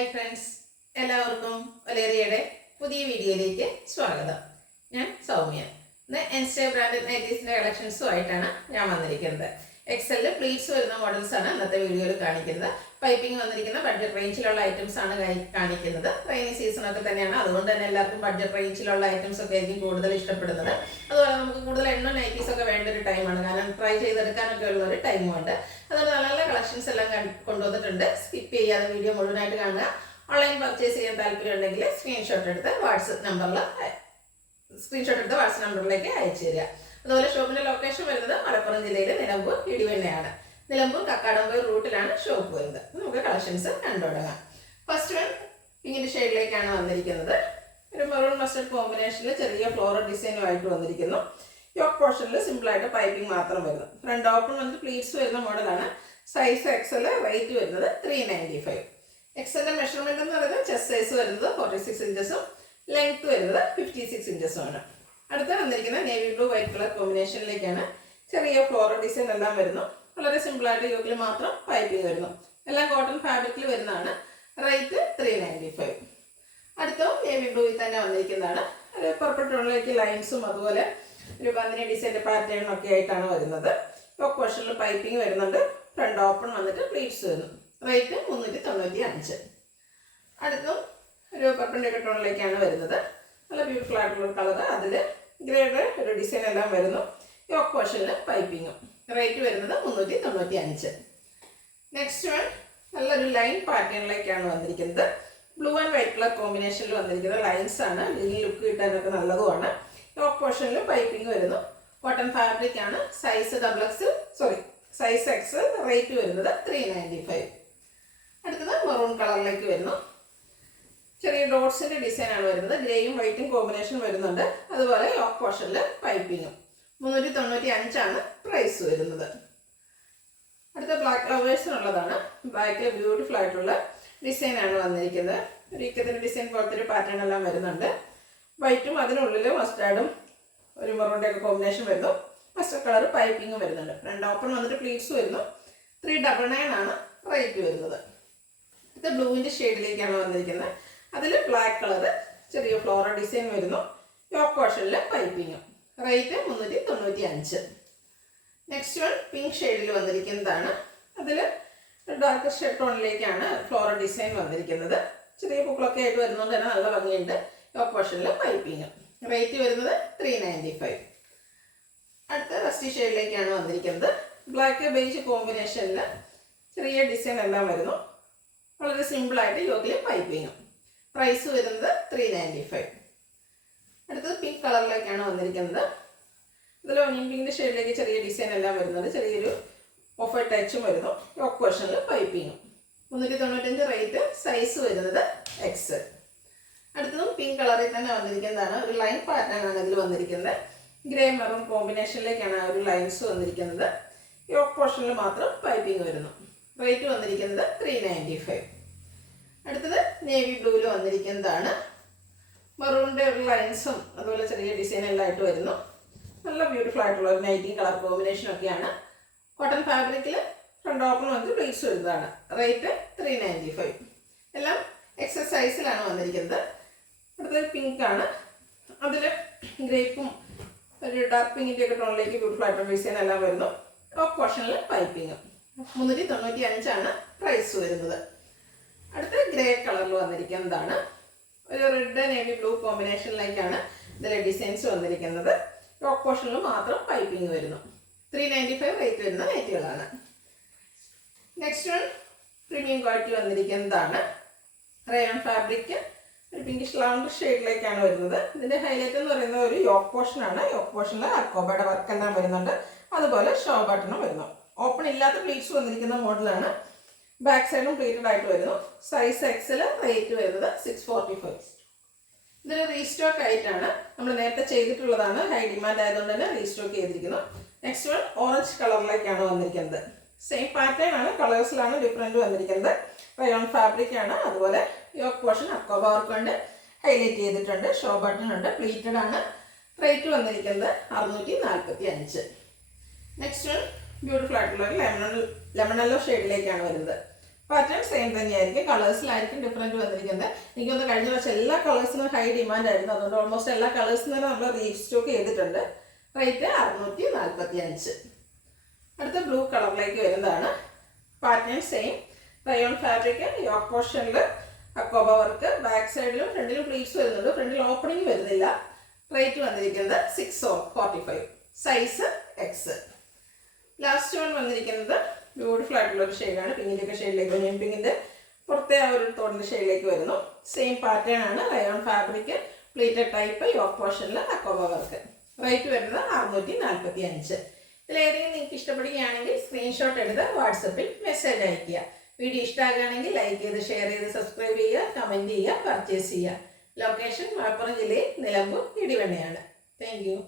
Hi friends, എല്ലാവർക്കും ഒലേറിയയുടെ പുതിയ വീഡിയോയിലേക്ക് സ്വാഗതം. ഞാൻ സൗമ്യ. ഇന്ന് എൻസ്റ്റേ ബ്രാൻഡഡ് നൈറ്റീസിൻ്റെ കളക്ഷൻസുമായിട്ടാണ് ഞാൻ വന്നിരിക്കുന്നത്. എക്സലിൽ പ്ലീറ്റ്സ് വരുന്ന മോഡൽസ് ആണ് ഇന്നത്തെ വീഡിയോയിൽ കാണിക്കുന്നത്. പൈപ്പിംഗ് വന്നിരിക്കുന്ന ബഡ്ജറ്റ് റേഞ്ചിലുള്ള ഐറ്റംസ് ആണ് കാണിക്കുന്നത്. റെയിനി സീസണൊക്കെ തന്നെയാണ്, അതുകൊണ്ട് തന്നെ എല്ലാവർക്കും ബഡ്ജറ്റ് റേഞ്ചിലുള്ള ഐറ്റംസ് ഒക്കെ ആയിരിക്കും കൂടുതൽ ഇഷ്ടപ്പെടുന്നത്. അതുപോലെ നമുക്ക് കൂടുതൽ എണ്ണ നൈറ്റീസ് ഒക്കെ വേണ്ട ഒരു ടൈമാണ്, കാരണം ട്രൈ ചെയ്തെടുക്കാനൊക്കെ ഉള്ള ഒരു ടൈമുണ്ട്. അതുകൊണ്ട് നല്ല നല്ല കളക്ഷൻസ് എല്ലാം കൊണ്ടുവന്നിട്ടുണ്ട്. സ്കിപ്പ് ചെയ്യാതെ വീഡിയോ മുഴുവനായിട്ട് കാണുക. ഓൺലൈൻ പർച്ചേസ് ചെയ്യാൻ താല്പര്യം ഉണ്ടെങ്കിൽ സ്ക്രീൻഷോട്ട് എടുത്ത് വാട്സപ്പ് നമ്പറിലേക്ക് അയച്ചു തരിക. അതുപോലെ ഷോപ്പിന്റെ ലൊക്കേഷൻ വരുന്നത് മലപ്പുറം ജില്ലയിലെ നിലമ്പൂർ ഇടിവണ്ണയാണ്. നിലമ്പൂർ കക്കാടംപൊയിൽ റൂട്ടിലാണ് ഷോപ്പ് വരുന്നത്. നമുക്ക് കളക്ഷൻസ് കണ്ടുതുടങ്ങാം. ഫസ്റ്റ് വൺ പിങ്കിന്റെ ഷെയ്ഡിലേക്കാണ് വന്നിരിക്കുന്നത്. ഒരു മെറൂൺ മസ്റ്റർഡ് കോമ്പിനേഷനിൽ ചെറിയ ഫ്ലോറൽ ഡിസൈനുമായിട്ട് വന്നിരിക്കുന്നു. യോക്ക് പോർഷനിൽ സിമ്പിളായിട്ട് പൈപ്പിംഗ് മാത്രം വരുന്നു. ഫ്രണ്ട് ഓപ്പൺ വന്നിട്ട് പ്ലീറ്റ്സ് വരുന്ന മോഡലാണ്. സൈസ് എക്സൽ, റേറ്റ് വരുന്നത് 395. എക്സലിന്റെ മെഷർമെന്റ് എന്ന് പറയുന്നത് ചെസ്റ്റ് സൈസ് വരുന്നത് 46 ഇഞ്ചസും ലെങ്ത് വരുന്നത് 56 ഇഞ്ചസും ആണ്. അടുത്ത വന്നിരിക്കുന്ന നേവി ബ്ലൂ വൈറ്റ് കളർ കോമ്പിനേഷനിലേക്കാണ്. ചെറിയ ഫ്ലോറൽ ഡിസൈൻ എല്ലാം വരുന്നു. വളരെ സിമ്പിളായിട്ട് യോക്കിൽ മാത്രം പൈപ്പിംഗ് വരുന്നു. എല്ലാം കോട്ടൺ ഫാബ്രിക്കിൽ വരുന്നതാണ്. റേറ്റ് 395. അടുത്ത നേവി ബ്ലൂയിൽ തന്നെ വന്നിരിക്കുന്നതാണ്. ഒരു പർപ്പിൾ ടോണിലേക്ക് ലൈൻസും അതുപോലെ ഒരു ബന്ദിനി ഡിസൈൻ്റെ പാറ്റേണും ഒക്കെ ആയിട്ടാണ് വരുന്നത്. യോക്ക് പോർഷനിൽ പൈപ്പിംഗ് വരുന്നുണ്ട്. ഫ്രണ്ട് ഓപ്പൺ വന്നിട്ട് പ്ലീറ്റ്സ് വരുന്നു. റേറ്റ് 395. അടുത്തും ഒരു പർപ്പിൾ ടോണിലേക്കാണ് വരുന്നത്. നല്ല ബ്യൂട്ടിഫുൾ ആയിട്ടുള്ള കളർ. അതിൽ ഗ്രേഡ് ഒരു ഡിസൈൻ എല്ലാം വരുന്നു. യോക്ക് പോർഷനിൽ പൈപ്പിങ്ങും. റേറ്റ് വരുന്നത് 395. നെക്സ്റ്റ് വൺ നല്ലൊരു ലൈൻ പാറ്റേണിലേക്കാണ് വന്നിരിക്കുന്നത്. ബ്ലൂ ആൻഡ് വൈറ്റ് കളർ കോമ്പിനേഷനിൽ വന്നിരിക്കുന്ന ലൈൻസ് ആണ്. ലിനിൽ ലുക്ക് കിട്ടാനൊക്കെ നല്ലതുമാണ്. യോക്ക് പോർഷനിൽ പൈപ്പിംഗ് വരുന്നു. കോട്ടൺ ഫാബ്രിക് ആണ്. Size X. റേറ്റ് വരുന്നത് 395. അടുത്തത് മെറൂൺ കളറിലേക്ക് വരുന്നു. ചെറിയ ഡോട്ട്സിന്റെ ഡിസൈൻ ആണ് വരുന്നത്. ഗ്രേയും വൈറ്റും കോമ്പിനേഷൻ വരുന്നുണ്ട്. അതുപോലെ യോക്ക് പോർഷനിൽ പൈപ്പിങ്ങും. 395 ആണ് പ്രൈസ് വരുന്നത്. അടുത്ത ബ്ലാക്ക് ലവേഴ്സിനുള്ളതാണ്. ബ്ലാക്കിൽ ബ്യൂട്ടിഫുൾ ആയിട്ടുള്ള ഡിസൈൻ ആണ് വന്നിരിക്കുന്നത്. ഒരു ഇക്കത്തിന്റെ ഡിസൈൻ പോലത്തെ ഒരു പാറ്റേൺ എല്ലാം വരുന്നുണ്ട്. വൈറ്റും അതിനുള്ളിൽ മസ്റ്റാർഡും ഒരു മെറൂണിന്റെ ഒക്കെ കോമ്പിനേഷൻ വരുന്നു. മസ്റ്റർഡ് കളർ പൈപ്പിങ്ങും വരുന്നുണ്ട്. ഫ്രണ്ട് ഓപ്പൺ വന്നിട്ട് പ്ലീറ്റ്സ് വരുന്നു. 399 ആണ് റേറ്റ് വരുന്നത്. ഇത് ബ്ലൂവിന്റെ ഷെയ്ഡിലേക്കാണ് വന്നിരിക്കുന്നത്. അതിൽ ബ്ലാക്ക് കളർ ചെറിയ ഫ്ലോറൽ ഡിസൈൻ വരുന്നു. യോക്ക് പോർഷനിൽ പൈപ്പിങ്ങും. റേറ്റ് 395. നെക്സ്റ്റ് വൺ പിങ്ക് ഷെയ്ഡിൽ വന്നിരിക്കുന്നതാണ്. അതിൽ ഡാർക്ക് ഷെയ്ഡ് ടോണിലേക്കാണ് ഫ്ലോറൽ ഡിസൈൻ വന്നിരിക്കുന്നത്. ചെറിയ പൂക്കളൊക്കെ ആയിട്ട് വരുന്നതുകൊണ്ട് തന്നെ നല്ല ഭംഗിയുണ്ട്. യോക്ക് പോർഷനിൽ പൈപ്പിങ്ങും. റേറ്റ് വരുന്നത് 395. അടുത്ത റസ്റ്റി ഷെയ്ഡിലേക്കാണ് വന്നിരിക്കുന്നത്. ബ്ലാക്ക് ബേജ് കോമ്പിനേഷനിൽ ചെറിയ ഡിസൈൻ എല്ലാം വരുന്നു. വളരെ സിമ്പിളായിട്ട് യോക്കിൽ പൈപ്പിങ്ങും. പ്രൈസ് വരുന്നത് 395. അടുത്തത് പിങ്ക് കളറിലേക്കാണ് വന്നിരിക്കുന്നത്. ഇതിൽ ഒനിയൻ പിങ്കിൻ്റെ ഷെയ്ഡിലേക്ക് ചെറിയ ഡിസൈൻ എല്ലാം വരുന്നത്. ചെറിയൊരു ഓഫ് വൈറ്റ് ടച്ചും വരുന്നു. യോക്ക് പോർഷനിൽ പൈപ്പിങ്ങും. 395 റേറ്റ്. സൈസ് വരുന്നത് എക്സ്. അടുത്തതും പിങ്ക് കളറിൽ തന്നെ വന്നിരിക്കുന്നതാണ്. ഒരു ലൈൻ പാറ്റേൺ ആണ് ഇതിൽ വന്നിരിക്കുന്നത്. ഗ്രേ മെറൂൺ കോമ്പിനേഷനിലേക്കാണ് ആ ഒരു ലൈൻസ് വന്നിരിക്കുന്നത്. യോക്ക് പോർഷനിൽ മാത്രം പൈപ്പിംഗ് വരുന്നു. റേറ്റ് വന്നിരിക്കുന്നത് 395. അടുത്തത് നേവി ബ്ലൂവിൽ വന്നിരിക്കുന്നതാണ്. മെറൂണിൻ്റെ ഒരു ലൈൻസും അതുപോലെ ചെറിയ ഡിസൈൻ എല്ലാം ആയിട്ട് വരുന്നു. നല്ല ബ്യൂട്ടിഫുൾ ആയിട്ടുള്ള ഒരു നൈറ്റിംഗ് കളർ കോമ്പിനേഷനൊക്കെയാണ്. കോട്ടൺ ഫാബ്രിക്കിൽ ഫ്രണ്ട് ഓപ്പൺ വന്നിട്ട് പ്ലീറ്റ്സ് വരുന്നതാണ്. റേറ്റ് 395. എല്ലാം എക്സൽ സൈസിലാണ് വന്നിരിക്കുന്നത്. അടുത്തത് പിങ്ക് ആണ്. അതിൽ ഗ്രേപ്പും ഒരു ഡാർക്ക് പിങ്കിൻ്റെ ഒക്കെ ടോണിലേക്ക് ബ്യൂട്ടിഫുൾ ആയിട്ടുള്ള ഡിസൈൻ എല്ലാം വരുന്നു. ടോപ്പ് പോർഷനിൽ പൈപ്പിങ്ങും. 395 ആണ് പ്രൈസ് വരുന്നത്. അടുത്ത ഗ്രേ കളറിൽ വന്നിരിക്കുന്നതാണ്. ഒരു റെഡ് നേവി ബ്ലൂ കോമ്പിനേഷനിലേക്കാണ് ഇതിലെ ഡിസൈൻസ് വന്നിരിക്കുന്നത്. ടോപ്പ് പോർഷനിൽ മാത്രം പൈപ്പിംഗ് വരുന്നു. 395 റേറ്റ് വരുന്ന നൈറ്റുകളാണ്. നെക്സ്റ്റ് വൺ പ്രീമിയം ക്വാളിറ്റി വന്നിരിക്കുന്നതാണ്. റയോൺ ഫാബ്രിക് ഒരു പിങ്കിഷ് ലാവൻഡർ ഷെയ്ഡിലേക്കാണ് വരുന്നത്. ഇതിൻ്റെ ഹൈലൈറ്റ് എന്ന് പറയുന്നത് ഒരു യോക്ക് പോർഷനാണ്. യോക്ക് പോർഷനിൽ അക്കോബയുടെ വർക്കെല്ലാം വരുന്നുണ്ട്. അതുപോലെ ഷോ ബട്ടണും വരുന്നു. ഓപ്പൺ ഇല്ലാത്ത പ്ലീറ്റ്സ് വന്നിരിക്കുന്ന മോഡലാണ്. ബാക്ക് സൈഡും പ്ലീറ്റഡ് ആയിട്ട് വരുന്നു. Size Excel. റേറ്റ് വരുന്നത് 645. ഇതൊരു റീസ്റ്റോക്ക് ആയിട്ടാണ്. നമ്മൾ നേരത്തെ ചെയ്തിട്ടുള്ളതാണ്. ഹൈ ഡിമാൻഡ് ആയതുകൊണ്ട് തന്നെ റീസ്റ്റോക്ക് ചെയ്തിരിക്കുന്നു. നെക്സ്റ്റ് വൺ ഓറഞ്ച് കളറിലേക്കാണ് വന്നിരിക്കുന്നത്. സെയിം പാറ്റേൺ ആണ്. കളേഴ്സിലാണ് ഡിഫറൻറ്റ് വന്നിരിക്കുന്നത്. റയോൺ ഫാബ്രിക് ആണ്. അതുപോലെ യോക്ക് പോർഷൻ അക്കോബ വർക്ക് കൊണ്ട് ഹൈലൈറ്റ് ചെയ്തിട്ടുണ്ട്. ഷോ ബട്ടൺ ഉണ്ട്. പ്ലീറ്റഡ് ആണ്. റേറ്റ് വന്നിരിക്കുന്നത് 645. നെക്സ്റ്റ് വൺ ബ്യൂട്ടിഫുൾ ആയിട്ടുള്ള ഒരു ലെമൺ യെല്ലോ ഷെയ്ഡിലേക്കാണ് വരുന്നത്. പാറ്റേൺ സെയിം തന്നെയായിരിക്കും, കളേഴ്സിലായിരിക്കും ഡിഫറൻറ്റ് വന്നിരിക്കുന്നത്. എനിക്കൊന്ന് കഴിഞ്ഞ പ്രാവശ്യം എല്ലാ കളേഴ്സിനും ഹൈ ഡിമാൻഡ് ആയിരുന്നു, അതുകൊണ്ട് ഓൾമോസ്റ്റ് എല്ലാ കളേഴ്സിനും തന്നെ നമ്മൾ റീസ്റ്റോക്ക് ചെയ്തിട്ടുണ്ട്. റേറ്റ് 645. അടുത്ത ബ്ലൂ കളറിലേക്ക് വരുന്നതാണ്. Pattern same, rayon fabric, yoke പോർഷനിൽ അക്കോബ വർക്ക്, ബാക്ക് സൈഡിലും ഫ്രണ്ടിലും പ്ലീറ്റ്സ് വരുന്നുണ്ട്, ഫ്രണ്ടിൽ ഓപ്പണിംഗ് വരുന്നില്ല. റേറ്റ് വന്നിരിക്കുന്നത് 645, സൈസ് എക്സ്. ലാസ്റ്റ് വൺ വന്നിരിക്കുന്നത് ബ്യൂട്ടിഫുൾ ആയിട്ടുള്ള ഒരു ഷെയ്ഡാണ്, പിങ്കിൻ്റെ ഒക്കെ ഷെയ്ഡിലേക്ക് വരും. പിങ്കിൻ്റെ പുറത്തെ ആ ഒരു തോടിൻ്റെ ഷെയ്ഡിലേക്ക് വരുന്നു. സെയിം പാറ്റേൺ ആണ്, rayon fabric, pleated type, yoke പോർഷനിൽ അക്കോബ വർക്ക്. റേറ്റ് വരുന്നത് 645. ഇതിലേതെങ്കിലും നിങ്ങൾക്ക് ഇഷ്ടപ്പെടുകയാണെങ്കിൽ സ്ക്രീൻഷോട്ട് എടുത്ത് വാട്സപ്പിൽ മെസ്സേജ് അയയ്ക്കുക. വീഡിയോ ഇഷ്ടമാകുകയാണെങ്കിൽ ലൈക്ക് ചെയ്ത്, ഷെയർ ചെയ്ത്, സബ്സ്ക്രൈബ് ചെയ്യുക, കമൻറ്റ് ചെയ്യുക, പർച്ചേസ് ചെയ്യുക. ലൊക്കേഷൻ മലപ്പുറം ജില്ലയിൽ നിലമ്പൂർ ഇടിവണ്ണയാണ്. Thank you.